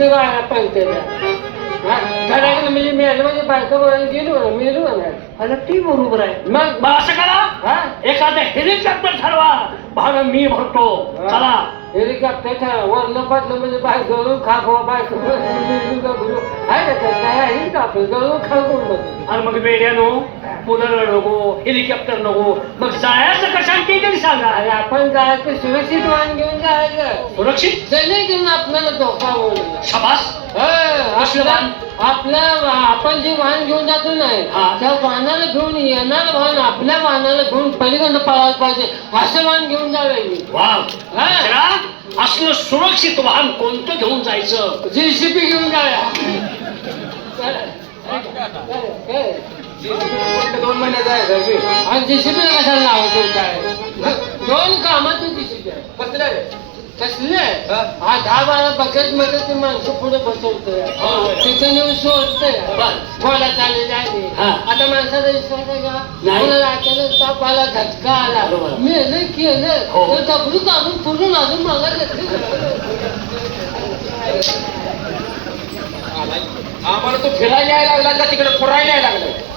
इथं गाळा पंचायत घराकडे म्हणजे मेलं म्हणजे बायका बोलायला गेलो ना मेलो ना अरे ती बरोबर आहे मग असं करा एखादं हेलिकॉप्टर ठरवा भाडं मी भरतो चला हेलिकॉप्टर ठरवा वरलं पडलं म्हणजे बाय गळून खाकवा बायको आहे का काय आहे का आपलं गळून खाकून बघ आणि मग वेड्यानो पुनर नको हेलिकॉप्टर नको मग जायचं कशाने ते तरी सांगा अरे आपण जायचं सुरक्षित वाहन घेऊन जायचं सुरक्षित चले घेऊन आपल्याला धोका होईल शबास आपल्या आपण जे वाहन घेऊन जातो नाही त्या वाहनाला घेऊन येणार वाहन आपल्या वाहनाला घेऊन पलीकडनं पळायला पाहिजे असं वाहन घेऊन जावे वाह असलं सुरक्षित वाहन कोणतं घेऊन जायचं JCB घेऊन जाऊया 2 महिने जायचं आणि JCB कशाला लावतो काय 2 कामाचं JCB आहे कसलं रे कसले हा 10-12 बकेट मध्ये ते माणसं पुढे बसवतोय तिथे नेऊन सोडतोय गोळा चालले जाते आता माणसाचा विश्वास आहे का कोणाला अचानक ताप आला झटका आला मेलं केलं तर दगडू काढून पुरून अजून मला आम्हाला तो फिरायला यायला लागला का तिकडे पुरायला यायला लागला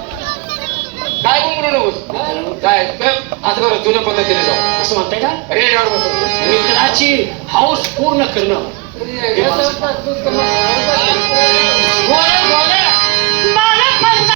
काय बोलू नकोस काय असं करू जुन्या पद्धतीने जाऊ असं म्हणताय का रेडिओवर बसू मित्राची हाऊस पूर्ण करणं गोळ्या